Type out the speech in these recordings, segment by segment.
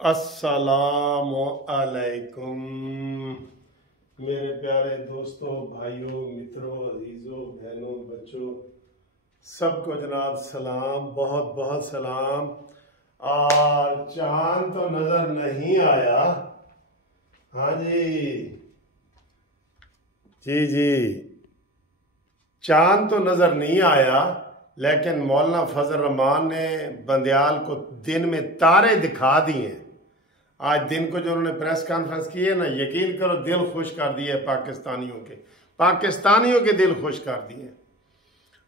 अस्सलामु अलैकुम मेरे प्यारे दोस्तों, भाइयों, मित्रों, अजीजों, बहनों, बच्चों, सबको जनाब सलाम, बहुत बहुत सलाम। और चांद तो नजर नहीं आया। हाँ जी जी, चांद तो नजर नहीं आया, लेकिन मौलाना फजल रहमान ने बंदयाल को दिन में तारे दिखा दिए। आज दिन को जो उन्होंने प्रेस कॉन्फ्रेंस की है ना, यकीन करो दिल खुश कर दिए पाकिस्तानियों के दिल खुश कर दिए।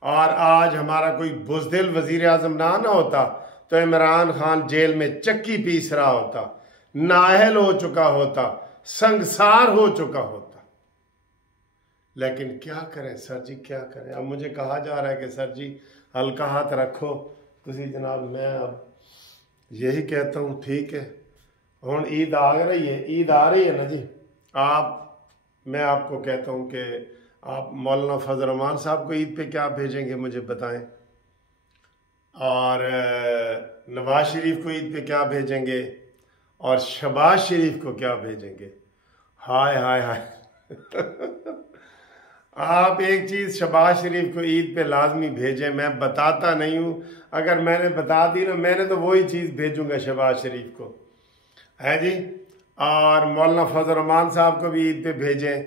और आज हमारा कोई बुज़दिल वजीर आजम ना होता तो इमरान खान जेल में चक्की पीस रहा होता, नाअहल हो चुका होता, संगसार हो चुका होता। लेकिन क्या करें सर जी, क्या करें। अब मुझे कहा जा रहा है कि सर जी हल्का हाथ रखो। तुसी जनाब, मैं अब यही कहता हूँ, ठीक है, हुण ईद आ रही है, ईद आ रही है ना जी। मैं आपको कहता हूँ कि आप मौलाना फजल रहमान साहब को ईद पे क्या भेजेंगे मुझे बताएं, और नवाज शरीफ को ईद पे क्या भेजेंगे, और शहबाज शरीफ को क्या भेजेंगे। हाय हाय हाय आप एक चीज़ शहबाज शरीफ को ईद पे लाजमी भेजें। मैं बताता नहीं हूँ, अगर मैंने बता दी ना, मैंने तो वही चीज़ भेजूंगा शहबाज शरीफ को, है जी। और मौलाना फजल रहमान साहब को भी ईद पे भेजें,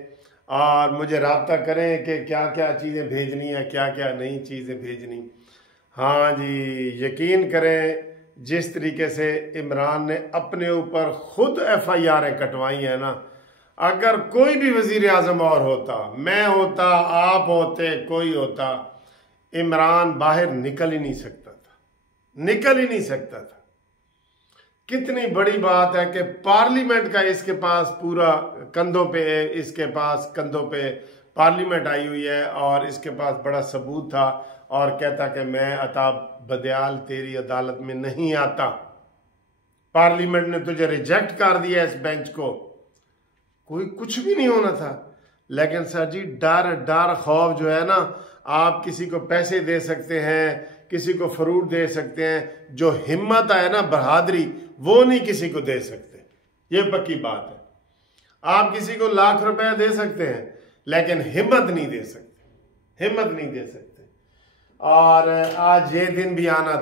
और मुझे राब्ता करें कि क्या क्या चीज़ें भेजनी है, क्या क्या नई चीज़ें भेजनी। हाँ जी, यकीन करें, जिस तरीके से इमरान ने अपने ऊपर खुद FIR कटवाई है ना, अगर कोई भी वजीर आजम और होता, मैं होता, आप होते, कोई होता, इमरान बाहर निकल ही नहीं सकता था, निकल ही नहीं सकता था। कितनी बड़ी बात है कि पार्लियामेंट का इसके पास पूरा कंधों पे, इसके पास कंधों पे पार्लियामेंट आई हुई है, और इसके पास बड़ा सबूत था, और कहता कि मैं अता बदयाल तेरी अदालत में नहीं आता। पार्लियामेंट ने तुझे रिजेक्ट कर दिया, इस बेंच को, कोई कुछ भी नहीं होना था। लेकिन सर जी डर खौफ जो है ना, आप किसी को पैसे दे सकते हैं, किसी को फ्रूट दे सकते हैं, जो हिम्मत है ना, बहादुरी, वो नहीं किसी को दे सकते। ये पक्की बात है। आप किसी को लाख रुपए दे सकते हैं, लेकिन हिम्मत नहीं दे सकते, हिम्मत नहीं दे सकते। और आज ये दिन भी आना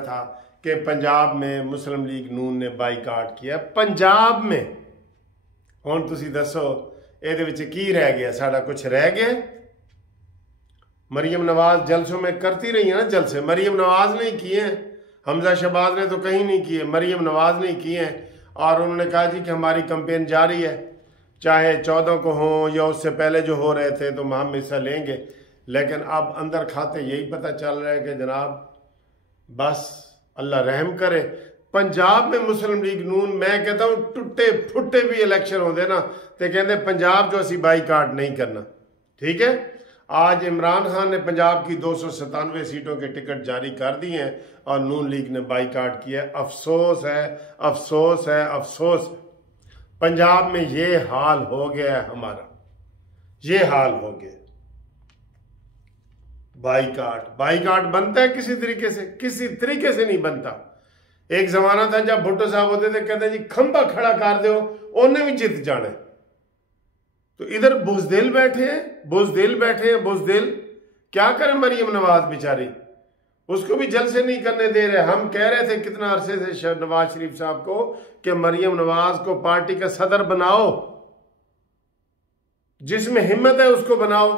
था कि पंजाब में मुस्लिम लीग नून ने बाईकाट किया। पंजाब में हुण तुसी दसो ਇਹਦੇ ਵਿੱਚ की रह गया, साडा कुछ रह गया। मरियम नवाज जलसों में करती रही है ना जलसे, मरियम नवाज ने किए हैं, हमजा शहबाज ने तो कहीं नहीं किए, मरियम नवाज ने किए हैं। और उन्होंने कहा जी कि हमारी कैंपेन जारी है, चाहे 14 को हो या उससे पहले जो हो रहे थे, तो हम हिस्सा लेंगे। लेकिन अब अंदर खाते यही पता चल रहा है कि जनाब बस अल्लाह रहम करे। पंजाब में मुस्लिम लीग नून, मैं कहता हूँ टुटे फुटे भी इलेक्शन होते ना, तो कहते पंजाब जो असी बाईकाट नहीं करना, ठीक है। आज इमरान खान ने पंजाब की 297 सीटों के टिकट जारी कर दिए हैं, और नून लीग ने बाईकाट किया है। अफसोस है, अफसोस है, अफसोस। पंजाब में ये हाल हो गया है हमारा, ये हाल हो गया। बाईकाट बनता है किसी तरीके से? किसी तरीके से नहीं बनता। एक जमाना था जब भुट्टो साहब होते थे, कहते जी खंबा खड़ा कर दो, उन्हें भी जित जाना। तो इधर बुज़दिल बैठे हैं, बुज़दिल क्या करें। मरियम नवाज बेचारी, उसको भी जलसे नहीं करने दे रहे। हम कह रहे थे कितना अरसे से नवाज शरीफ साहब को कि मरियम नवाज को पार्टी का सदर बनाओ, जिसमें हिम्मत है उसको बनाओ।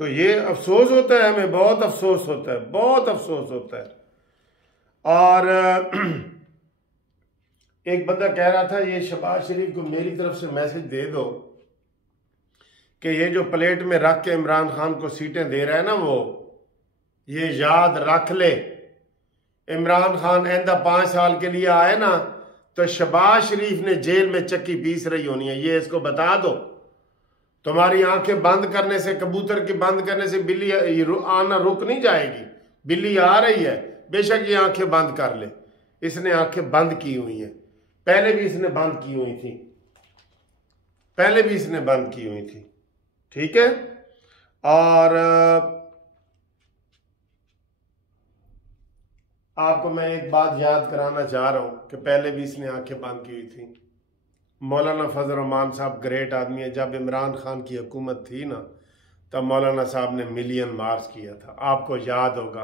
तो ये अफसोस होता है, हमें बहुत अफसोस होता है, बहुत अफसोस होता है। और एक बंदा कह रहा था, ये शहबाज शरीफ को मेरी तरफ से मैसेज दे दो कि ये जो प्लेट में रख के इमरान खान को सीटें दे रहा है ना, वो ये याद रख ले, इमरान खान आइंदा 5 साल के लिए आए ना, तो शहबाज शरीफ ने जेल में चक्की पीस रही होनी है, ये इसको बता दो। तुम्हारी आंखें बंद करने से, कबूतर के बंद करने से बिल्ली आना रुक नहीं जाएगी। बिल्ली आ रही है, बेशक ये आंखें बंद कर ले। इसने आंखें बंद की हुई हैं, पहले भी इसने बंद की हुई थी, पहले भी इसने बंद की हुई थी, ठीक है। और आपको मैं एक बात याद कराना चाह रहा हूँ कि पहले भी इसने आंखें बंद की हुई थी। मौलाना फजल रहमान साहब ग्रेट आदमी है। जब इमरान खान की हुकूमत थी ना, तब मौलाना साहब ने मिलियन मार्च किया था, आपको याद होगा।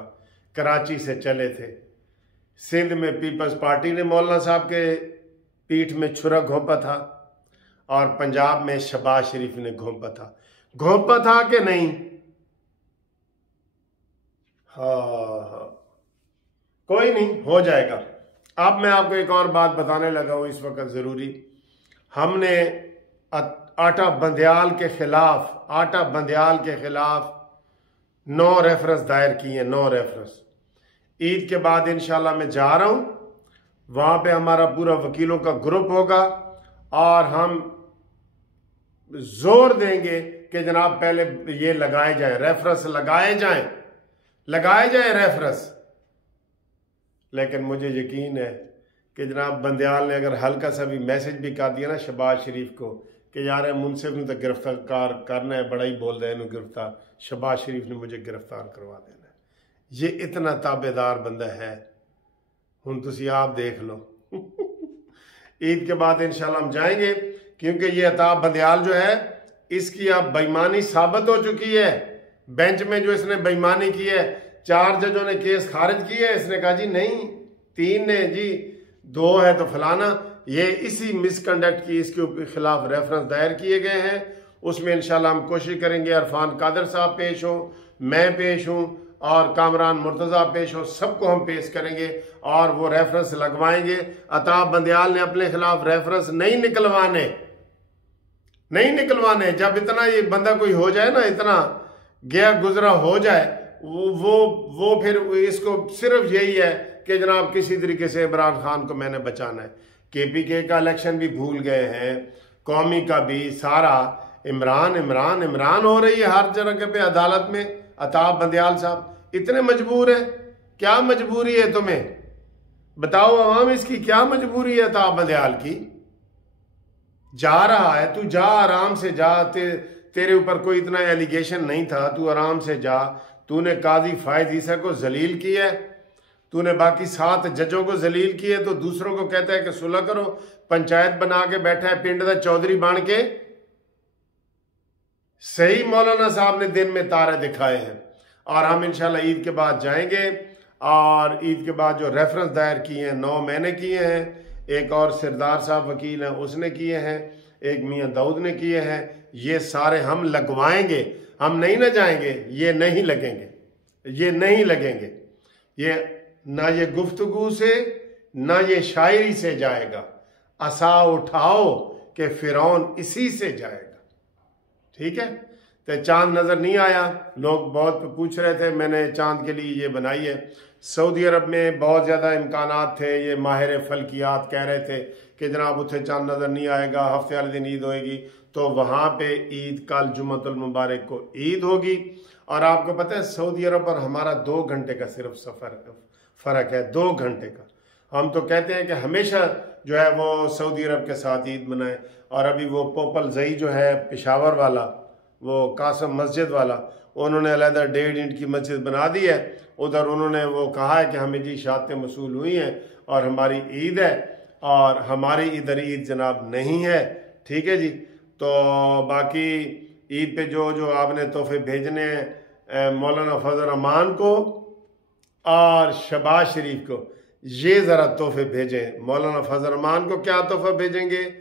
कराची से चले थे, सिंध में पीपल्स पार्टी ने मौलाना साहब के पीठ में छुरा घोंपा था, और पंजाब में शहबाज शरीफ ने घोंपा था कि नहीं? हाँ, कोई नहीं, हो जाएगा। अब मैं आपको एक और बात बताने लगा हूं इस वक्त ज़रूरी। हमने आटा बंदयाल के खिलाफ 9 रेफरेंस दायर किए, 9 रेफरेंस। ईद के बाद इंशाल्लाह मैं जा रहा हूं, वहां पे हमारा पूरा वकीलों का ग्रुप होगा, और हम जोर देंगे कि जनाब पहले ये लगाए जाए रेफरेंस, लगाए जाए रेफरेंस। लेकिन मुझे यकीन है कि जनाब बंदयाल ने अगर हल्का सा भी मैसेज भी कर दिया ना शहबाज शरीफ को कि यार मुनसिफ ने तो गिरफ्तार करना है, बड़ा ही बोल रहे हैं गिरफ्तार, शहबाज शरीफ ने मुझे गिरफ्तार करवा देना है। ये इतना ताबेदार बंदा है, हुन तुसी आप देख लो। ईद के बाद इंशाल्लाह हम जाएंगे, क्योंकि ये अताब बंदयाल जो है, इसकी अब बेईमानी साबित हो चुकी है। बेंच में जो इसने बेईमानी की है, 4 जजों ने केस खारिज किया है, इसने कहा जी नहीं, 3 ने जी, 2 है तो फलाना। ये इसी मिसकंडक्ट की इसके खिलाफ रेफरेंस दायर किए गए हैं। उसमें इंशाल्लाह हम कोशिश करेंगे इरफान कादर साहब पेश हो, मैं पेश हूँ, और कामरान मुर्तज़ा पेश हो, सबको हम पेश करेंगे और वो रेफरेंस लगवाएंगे। अताब बंदयाल ने अपने खिलाफ रेफरेंस नहीं निकलवाने। जब इतना ये बंदा कोई हो जाए ना, इतना गया गुजरा हो जाए, वो फिर इसको सिर्फ यही है कि जनाब किसी तरीके से इमरान खान को मैंने बचाना है। KPK का इलेक्शन भी भूल गए हैं, कौमी का भी, सारा इमरान हो रही है हर जगह पे अदालत में। अताब बंदयाल साहब इतने मजबूर है, क्या मजबूरी है तुम्हें? बताओ अवाम, इसकी क्या मजबूरी है अताब बंदयाल की? जा रहा है, तू जा, आराम से जा। तेरे ऊपर कोई इतना एलिगेशन नहीं था, तू आराम से जा। तूने काजी फायद ईसा को जलील किया है, तूने बाकी 7 जजों को जलील किया है, तो दूसरों को कहता है कि सुलह करो। पंचायत बना के बैठा है पिंड का चौधरी बन के। सही मौलाना साहब ने दिन में तारे दिखाए हैं। और हम इंशाल्लाह ईद के बाद जाएंगे, और ईद के बाद जो रेफरेंस दायर किए हैं 9 मैंने किए हैं, एक और सरदार साहब वकील हैं उसने किए हैं, एक मियाँ दाऊद ने किए हैं। ये सारे हम लगवाएंगे, हम नहीं ना जाएंगे, ये नहीं लगेंगे। ये ना ये गुफ्तगू से, ना ये शायरी से जाएगा। असा उठाओ कि फिरौन इसी से जाएगा। ठीक है, तो चांद नजर नहीं आया, लोग बहुत पूछ रहे थे, मैंने चांद के लिए ये बनाई है। सऊदी अरब में बहुत ज़्यादा इम्कानात थे, ये माहिर फल्कियात कह रहे थे कि जनाब उसे चांद नज़र नहीं आएगा, हफ्ते वाले दिन ईद होएगी। तो वहाँ पे ईद कल जुम्मतुल मुबारक को ईद होगी। और आपको पता है सऊदी अरब और हमारा 2 घंटे का सिर्फ फ़र्क है, 2 घंटे का। हम तो कहते हैं कि हमेशा जो है वो सऊदी अरब के साथ ईद मनाए। और अभी वो पोपल जई जो है पेशावर वाला, वो कासम मस्जिद वाला, उन्होंने अलहदा 1.5 इंच की मस्जिद बना दी है। उधर उन्होंने वो कहा है कि हमें जी शातें मसूल हुई हैं और हमारी ईद है, और हमारी इधर ईद जनाब नहीं है। ठीक है जी। तो बाकी ईद पे जो आपने तोहफे भेजने हैं मौलाना फजल रहमान को और शहबाज शरीफ को, ये ज़रा तोहफे भेजें। मौलाना फजल रहमान को क्या तोहफा भेजेंगे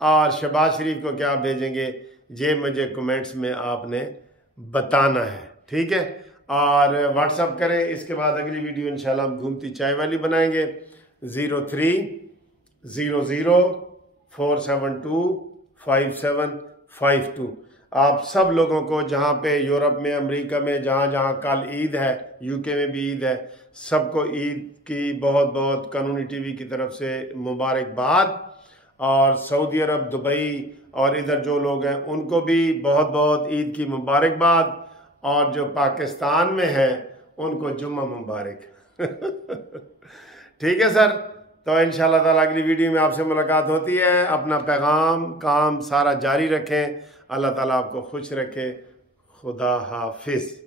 और शहबाज शरीफ को क्या भेजेंगे, ये मुझे कमेंट्स में आपने बताना है। ठीक है, और व्हाट्सअप करें। इसके बाद अगली वीडियो इंशाल्लाह हम घूमती चाय वाली बनाएंगे। 0300472552। आप सब लोगों को जहाँ पे यूरोप में, अमेरिका में, जहाँ जहाँ कल ईद है, UK में भी ईद है, सबको ईद की बहुत बहुत कानूनी TV की तरफ से मुबारकबाद। और सऊदी अरब, दुबई और इधर जो लोग हैं उनको भी बहुत बहुत ईद की मुबारकबाद। और जो पाकिस्तान में है उनको जुम्मा मुबारक। ठीक है सर, तो इंशाल्लाह ताला अगली वीडियो में आपसे मुलाकात होती है। अपना पैगाम काम सारा जारी रखें, अल्लाह ताला आपको खुश रखे। खुदा हाफिज़।